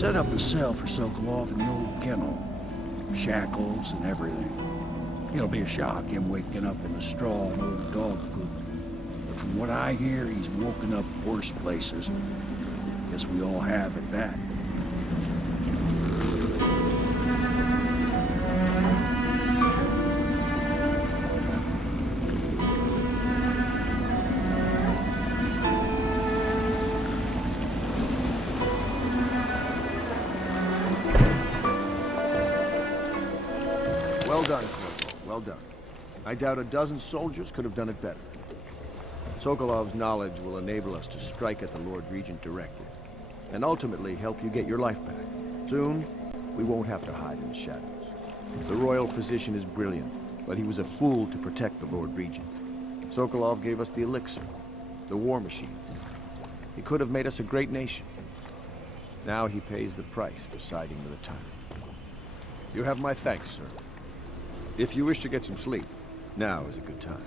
set up a cell for Sokolov in the old kennel. Shackles and everything. It'll be a shock, him waking up in the straw and old dog poop. But from what I hear, he's woken up worse places. Guess we all have at that. Well done, Corporal. Well done. I doubt a dozen soldiers could have done it better. Sokolov's knowledge will enable us to strike at the Lord Regent directly, and ultimately help you get your life back. Soon, we won't have to hide in the shadows. The royal physician is brilliant, but he was a fool to protect the Lord Regent. Sokolov gave us the elixir, the war machine. He could have made us a great nation. Now he pays the price for siding with a tyrant. You have my thanks, sir. If you wish to get some sleep, now is a good time.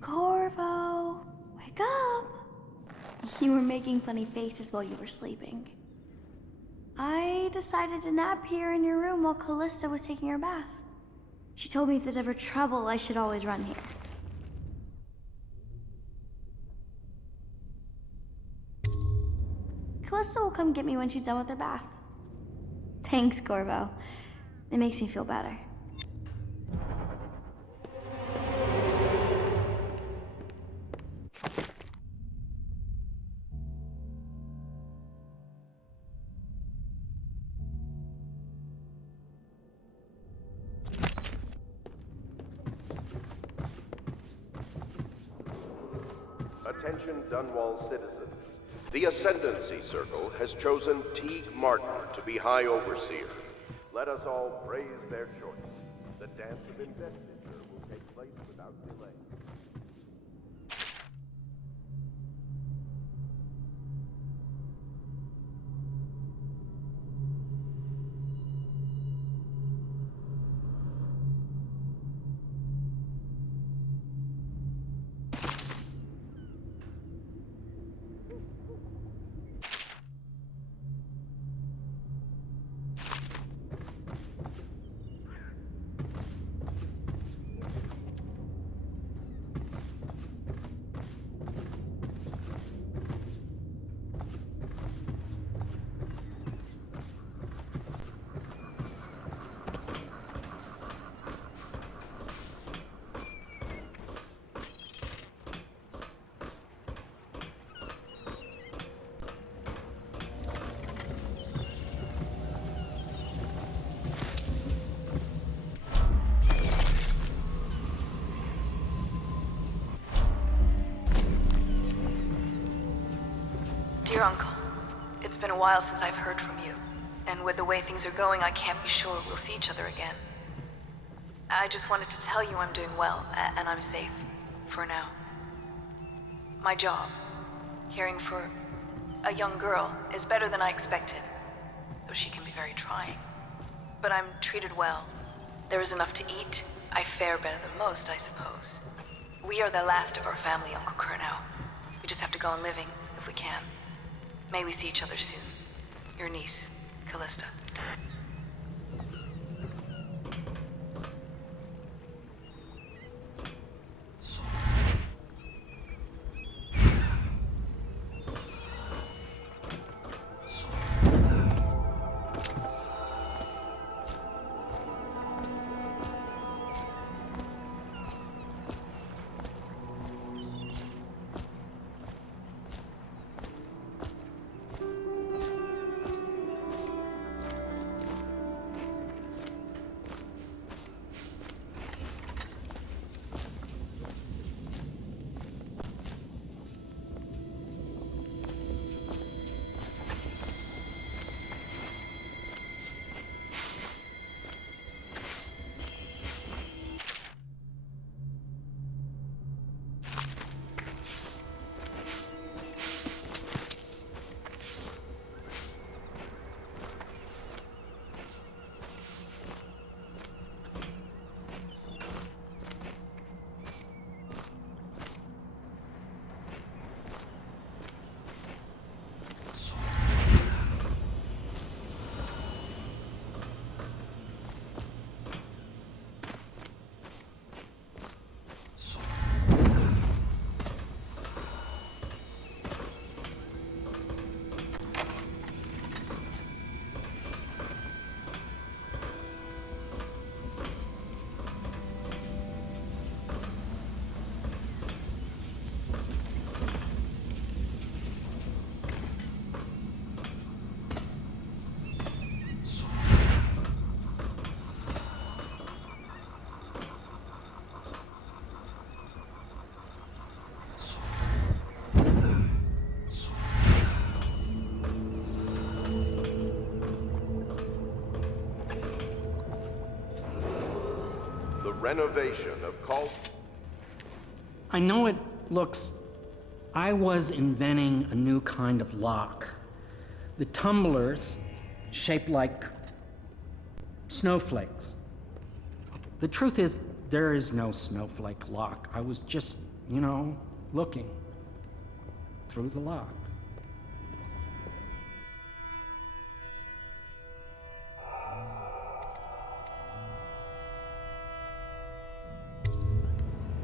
Corvo, wake up! You were making funny faces while you were sleeping. I decided to nap here in your room while Callista was taking her bath. She told me if there's ever trouble, I should always run here. Callista will come get me when she's done with her bath. Thanks, Corvo. It makes me feel better. Attention Dunwall citizens. The Ascendancy Circle has chosen Teague Martin to be High Overseer. Let us all praise their choice. The dance of investiture will take place without delay. Dear Uncle, it's been a while since I've heard from you, and with the way things are going, I can't be sure we'll see each other again. I just wanted to tell you I'm doing well, and I'm safe, for now. My job, caring for a young girl, is better than I expected, though she can be very trying. But I'm treated well. There is enough to eat. I fare better than most, I suppose. We are the last of our family, Uncle Kurnow. We just have to go on living, if we can. May we see each other soon. Your niece, Callista. renovation of cult. I know it looks... I was inventing a new kind of lock. The tumblers, shaped like snowflakes. The truth is, there is no snowflake lock. I was just, looking through the lock.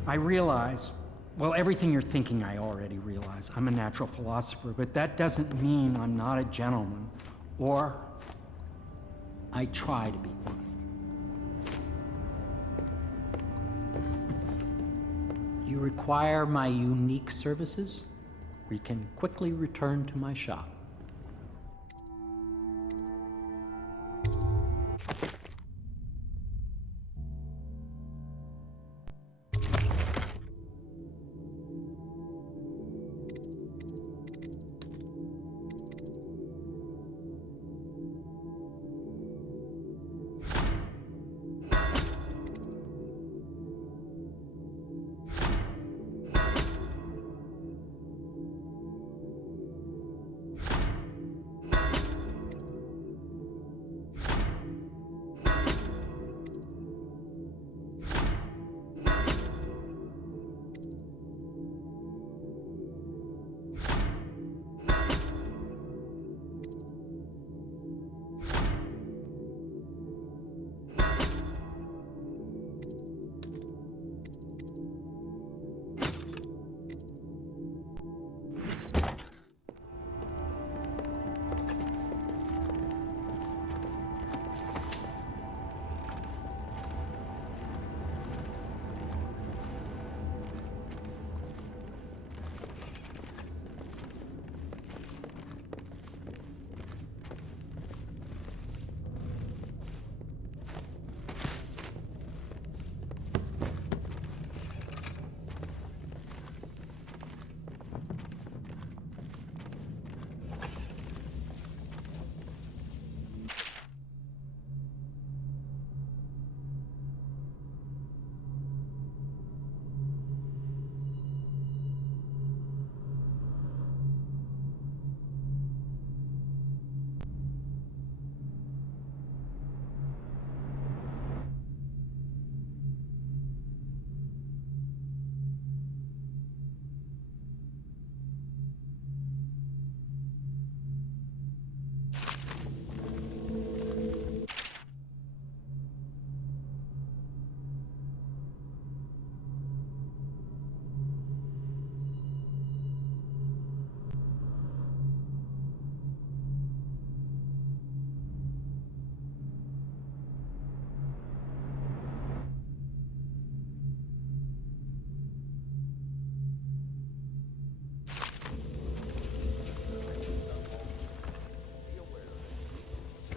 I realize, well, everything you're thinking I already realize. I'm a natural philosopher, but that doesn't mean I'm not a gentleman, or I try to be one. You require my unique services? We can quickly return to my shop.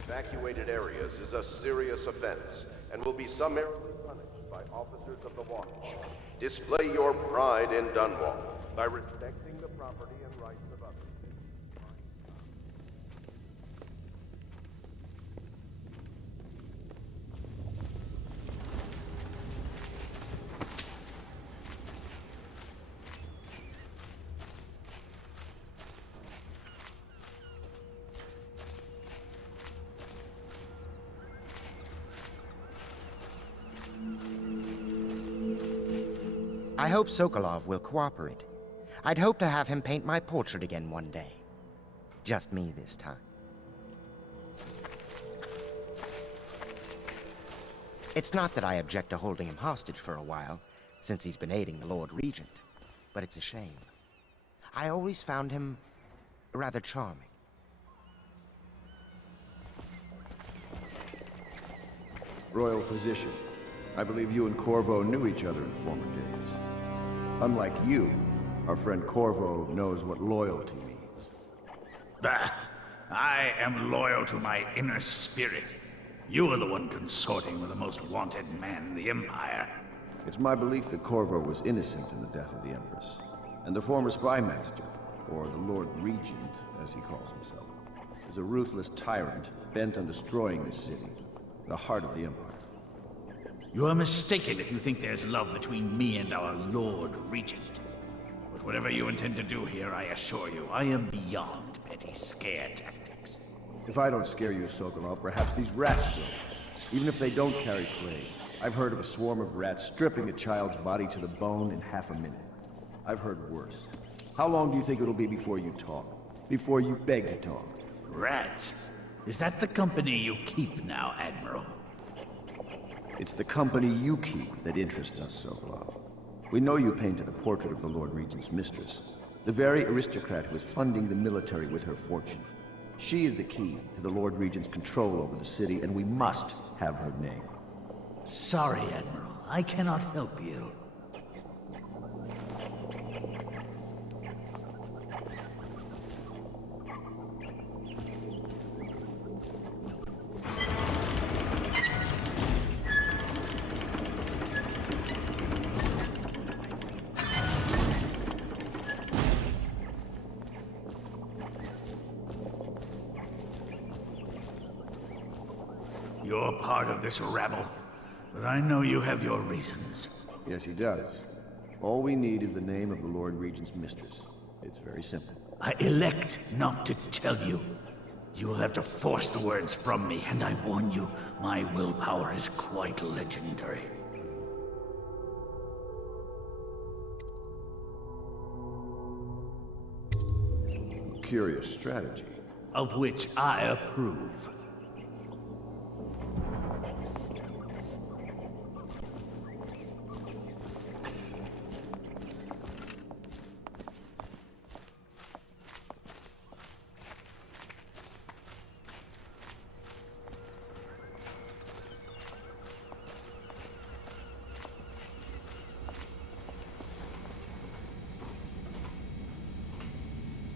Evacuated areas is a serious offense and will be summarily punished by officers of the Watch. Display your pride in Dunwall by respecting the property and rights of others. I hope Sokolov will cooperate. I'd hope to have him paint my portrait again one day. Just me this time. It's not that I object to holding him hostage for a while, since he's been aiding the Lord Regent, but it's a shame. I always found him rather charming. Royal Physician, I believe you and Corvo knew each other in former days. Unlike you, our friend Corvo knows what loyalty means. Bah! I am loyal to my inner spirit. You are the one consorting with the most wanted man in the Empire. It's my belief that Corvo was innocent in the death of the Empress, and the former spy master, or the Lord Regent, as he calls himself, is a ruthless tyrant bent on destroying this city, the heart of the Empire. You are mistaken if you think there's love between me and our Lord Regent. But whatever you intend to do here, I assure you, I am beyond petty scare tactics. If I don't scare you, Sokolov, perhaps these rats will. Even if they don't carry plague. I've heard of a swarm of rats stripping a child's body to the bone in half a minute. I've heard worse. How long do you think it'll be before you talk? Before you beg to talk? Rats? Is that the company you keep now, Admiral? It's the company you keep that interests us, Sokolov. We know you painted a portrait of the Lord Regent's mistress, the very aristocrat who is funding the military with her fortune. She is the key to the Lord Regent's control over the city, and we must have her name. Sorry, Admiral. I cannot help you. You're part of this rabble, but I know you have your reasons. Yes, he does. All we need is the name of the Lord Regent's mistress. It's very simple. I elect not to tell you. You will have to force the words from me, and I warn you, my willpower is quite legendary. Curious strategy. Of which I approve.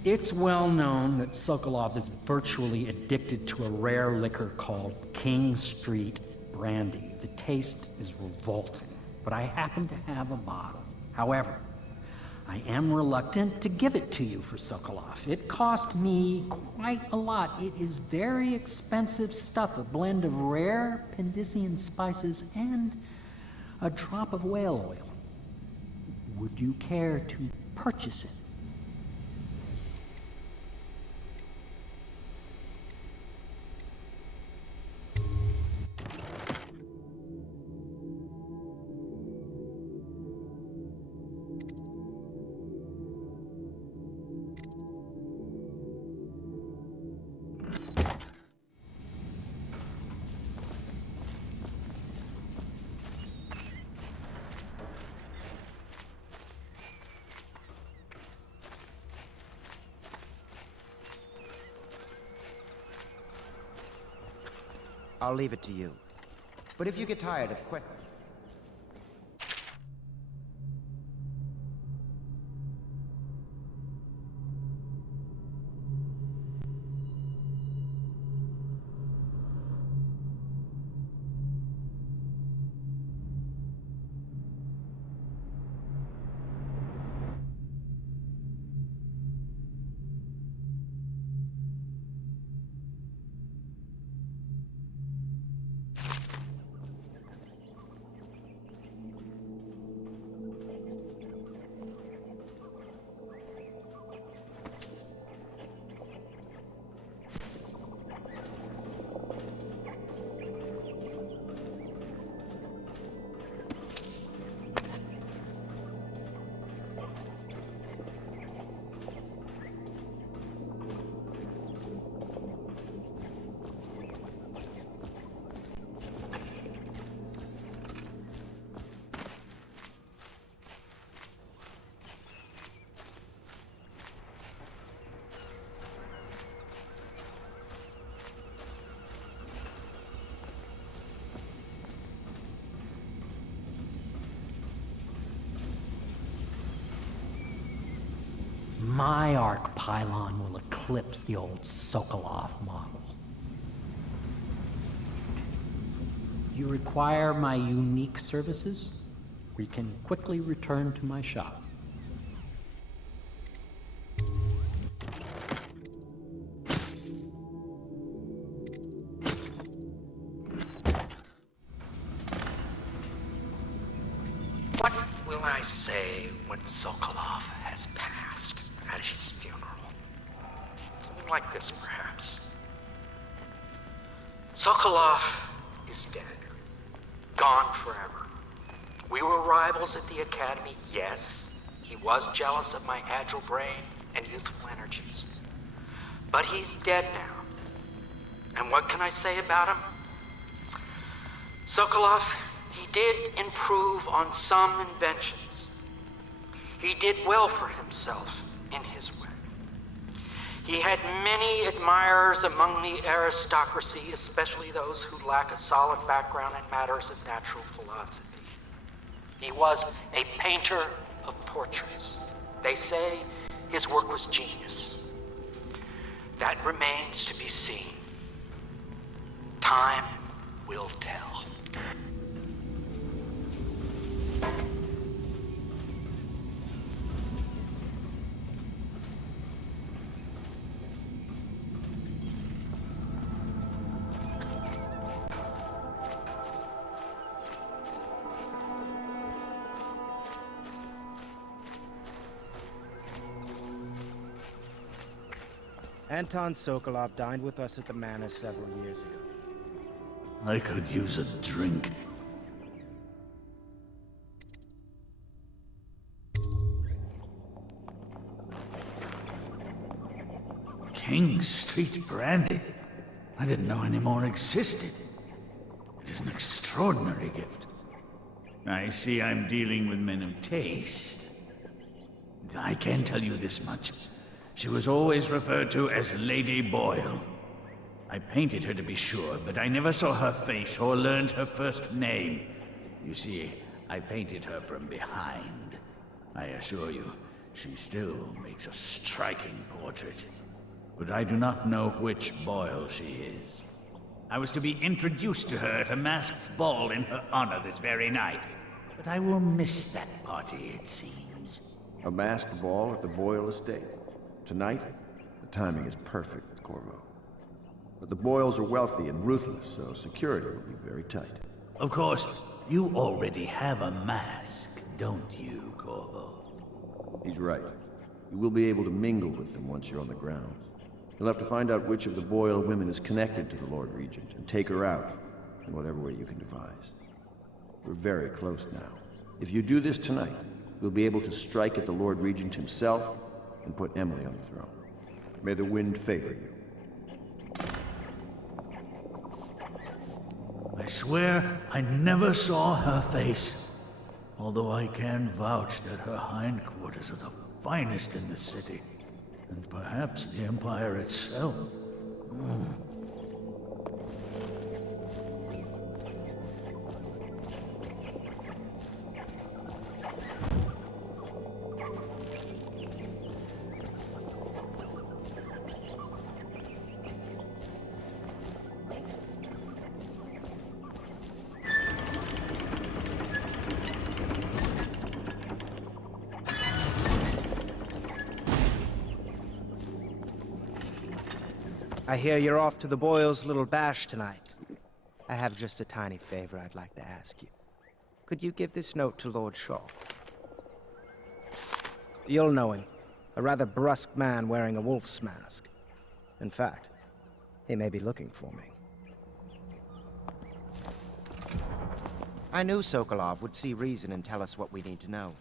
It's well known that Sokolov is virtually addicted to a rare liquor called King Street Brandy. The taste is revolting, but I happen to have a bottle. However, I am reluctant to give it to you for Sokolov. It cost me quite a lot. It is very expensive stuff, a blend of rare Pendician spices and a drop of whale oil. Would you care to purchase it? I'll leave it to you. But if you get tired of quitting... My arc pylon will eclipse the old Sokolov model. You require my unique services? We can quickly return to my shop. I say when Sokolov has passed at his funeral? Something like this, perhaps. Sokolov is dead. Gone forever. We were rivals at the Academy, yes. He was jealous of my agile brain and youthful energies. But he's dead now. And what can I say about him? Sokolov, he did improve on some inventions. He did well for himself in his way. He had many admirers among the aristocracy, especially those who lack a solid background in matters of natural philosophy. He was a painter of portraits. They say his work was genius. That remains to be seen. Time will tell. Anton Sokolov dined with us at the manor several years ago. I could use a drink. King Street brandy? I didn't know any more existed. It is an extraordinary gift. I see I'm dealing with men of taste. I can tell you this much. She was always referred to as Lady Boyle. I painted her to be sure, but I never saw her face or learned her first name. You see, I painted her from behind. I assure you, she still makes a striking portrait. But I do not know which Boyle she is. I was to be introduced to her at a masked ball in her honor this very night. But I will miss that party, it seems. A masked ball at the Boyle estate? Tonight? The timing is perfect, Corvo. But the Boyles are wealthy and ruthless, so security will be very tight. Of course, you already have a mask, don't you, Corvo? He's right. You will be able to mingle with them once you're on the grounds. You'll have to find out which of the Boyle women is connected to the Lord Regent, and take her out, in whatever way you can devise. We're very close now. If you do this tonight, we'll be able to strike at the Lord Regent himself, and put Emily on the throne. May the wind favor you. I swear I never saw her face. Although I can vouch that her hindquarters are the finest in the city. And perhaps the Empire itself. I hear you're off to the Boyles' little bash tonight. I have just a tiny favor I'd like to ask you. Could you give this note to Lord Shaw? You'll know him. A rather brusque man wearing a wolf's mask. In fact, he may be looking for me. I knew Sokolov would see reason and tell us what we need to know.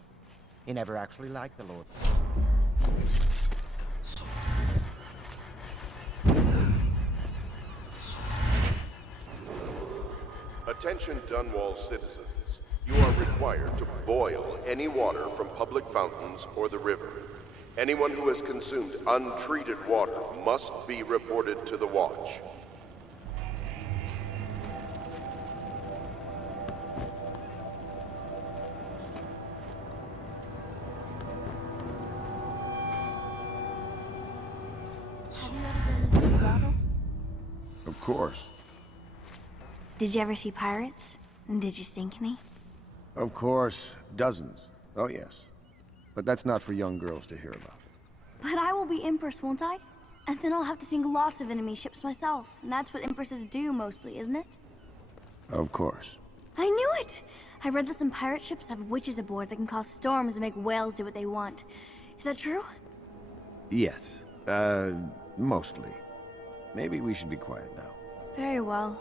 He never actually liked the Lord. Attention Dunwall citizens. You are required to boil any water from public fountains or the river. Anyone who has consumed untreated water must be reported to the Watch. Have you ever been to Seattle? Of course. Did you ever see pirates? And did you sink any? Of course. Dozens. Oh, yes. But that's not for young girls to hear about. But I will be Empress, won't I? And then I'll have to sink lots of enemy ships myself. And that's what Empresses do mostly, isn't it? Of course. I knew it! I read that some pirate ships have witches aboard that can cause storms and make whales do what they want. Is that true? Yes. Mostly. Maybe we should be quiet now. Very well.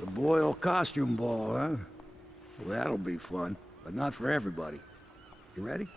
The Boyle costume ball, huh? Well, that'll be fun, but not for everybody. You ready?